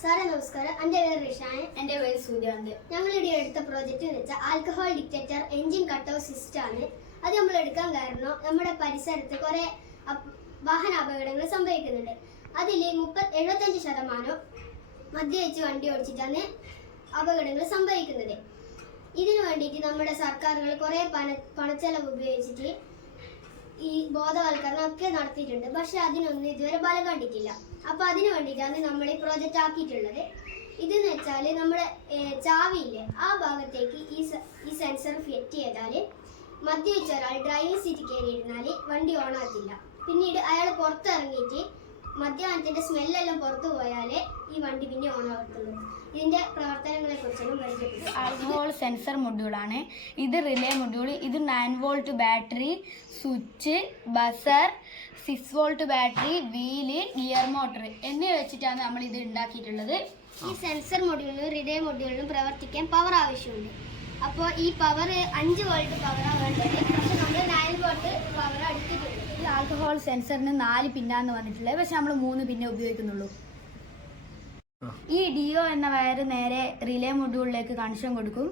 സാറേ നമസ്കാരം. എൻ്റെ പേര് റിഷാൻ. എൻ്റെ പേര് സൂര്യാന്ത്. ഞങ്ങളിവിടെ എടുത്ത പ്രോജക്റ്റ് എന്ന് വെച്ചാൽ alcohol detector engine cut off system ആണ്. അത് നമ്മൾ എടുക്കാൻ കാരണം നമ്മുടെ പരിസരത്ത് കുറേ വാഹന അപകടങ്ങൾ സംഭവിക്കുന്നുണ്ട്. അതിൽ 75% മദ്യപിച്ച് വണ്ടി ഓടിച്ചിട്ടാണ് അപകടങ്ങൾ സംഭവിക്കുന്നത്. ഇതിനു വേണ്ടിയിട്ട് നമ്മുടെ സർക്കാരുകൾ കുറേ പണച്ചെലവ് ഉപയോഗിച്ചിട്ട് ഈ ബോധവൽക്കരണം ഒക്കെ നടത്തിയിട്ടുണ്ട്. പക്ഷെ അതിനൊന്നും ഇതുവരെ ഫലം കണ്ടിട്ടില്ല. അപ്പോൾ അതിനു വേണ്ടിയിട്ടാണ് നമ്മൾ ഈ പ്രോജക്റ്റ് ആക്കിയിട്ടുള്ളത്. ഇതെന്ന് വെച്ചാൽ നമ്മുടെ ചാവിയില്ലേ ആ ഭാഗത്തേക്ക് ഈ സെൻസർ ഫിറ്റ് ചെയ്താൽ മദ്യപിച്ച ഒരാൾ ഡ്രൈവിംഗ് സീറ്റ് കയറിയിരുന്നാൽ വണ്ടി ഓണാക്കില്ല. പിന്നീട് അയാൾ പുറത്തിറങ്ങിയിട്ട് മദ്യപാനത്തിൻ്റെ സ്മെല്ലെല്ലാം പുറത്തു പോയാലേ ഈ വണ്ടി പിന്നെ ഓണാകത്തുള്ളൂ. ഇതിൻ്റെ പ്രവർത്തനങ്ങളെ കുറിച്ചാണ് പരിചയപ്പെട്ടത്. ആൽക്കഹോൾ സെൻസർ മൊഡ്യൂളാണ് ഇത്. റിലേ മൊഡ്യൂൾ, ഇത് 9 volt battery, switch, buzzer, 6 volt battery, wheel, gear motor എന്നിവ വെച്ചിട്ടാണ് നമ്മൾ ഇത് ഉണ്ടാക്കിയിട്ടുള്ളത്. ഈ സെൻസർ മൊഡ്യൂളിനും റിലേ മൊഡ്യൂളിനും പ്രവർത്തിക്കാൻ പവർ ആവശ്യമുണ്ട്. അപ്പോൾ ഈ പവർ 5 വോൾട്ട് പവറാണ് വേണ്ടത്. പക്ഷെ നമ്മൾ 9 വോൾട്ട് പവർ എടുത്തിട്ടുണ്ട്. ഈ ആൽക്കഹോൾ സെൻസറിന് 4 പിന്നാന്ന് വന്നിട്ടുള്ളത്. പക്ഷെ നമ്മൾ 3 പിന്നെ ഉപയോഗിക്കുന്നുള്ളൂ. ഈ ഡിഒ എന്ന വയർ നേരെ റിലേ മൊഡ്യൂളിലേക്ക് കണക്ഷൻ കൊടുക്കും.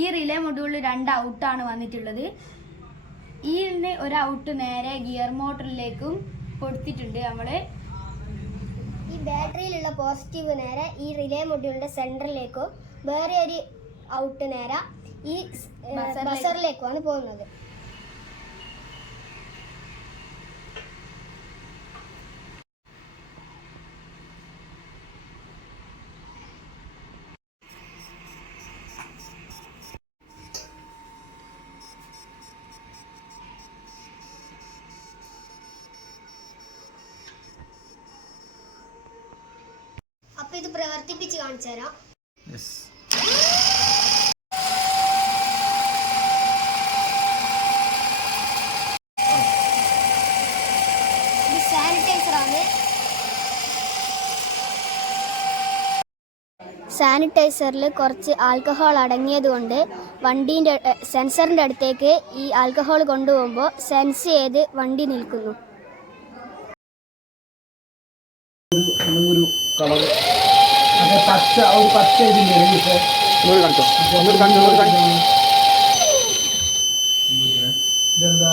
ഈ റിലേ മൊഡ്യൂളിൽ 2 ഔട്ടാണ് വന്നിട്ടുള്ളത്. ഈ ഒരു ഔട്ട് നേരെ ഗിയർ മോട്ടറിലേക്കും കൊടുത്തിട്ടുണ്ട്. നമ്മള് ഈ ബാറ്ററിയിലുള്ള പോസിറ്റീവ് നേരെ ഈ റിലേ മൊഡ്യൂളിന്റെ സെന്ററിലേക്കും വേറെ ഒരു ഔട്ട് നേരെ ഈ ബസറിലേക്കുമാണ് പോകുന്നത്. അപ്പൊ ഇത് പ്രവർത്തിപ്പിച്ച് കാണിച്ചു തരാം. ഇത് സാനിറ്റൈസർ ആണ്. സാനിറ്റൈസറിൽ കുറച്ച് ആൽക്കഹോൾ അടങ്ങിയത് കൊണ്ട് വണ്ടീൻ്റെ സെൻസറിൻ്റെ അടുത്തേക്ക് ഈ ആൽക്കഹോൾ കൊണ്ടുപോകുമ്പോൾ സെൻസ് ചെയ്ത് വണ്ടി നിൽക്കുന്നു. ഒരു കളർ പച്ച ഒരു പച്ച ഇതിൻ്റെ ഇതെന്താ